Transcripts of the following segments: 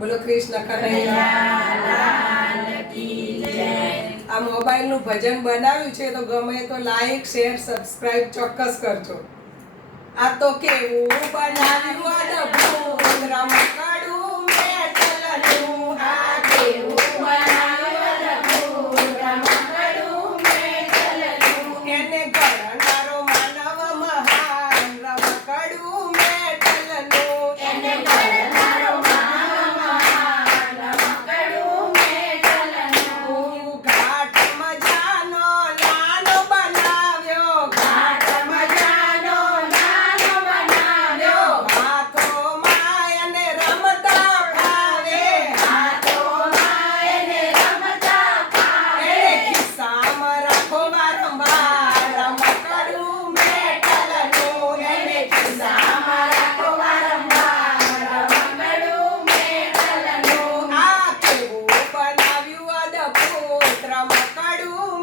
બોલો કૃષ્ણ કનૈયા. આ મોબાઈલનું ભજન બનાવ્યું છે તો ગમે તો લાઈક શેર સબસ્ક્રાઇબ ચોક્કસ કરજો. આ તો કેવું બનાવ્યું? આ ડબ્બુ રમકડું મેં ચલનું હા శ్రమ కడు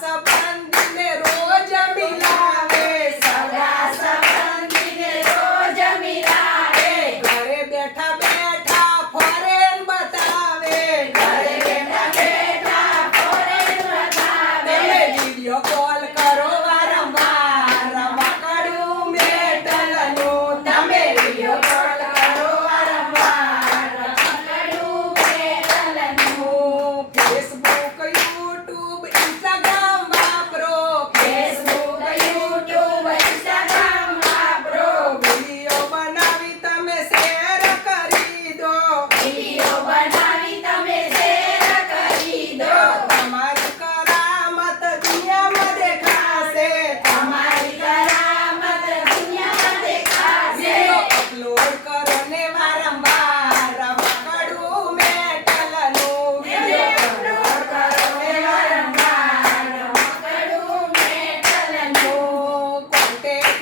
What's up?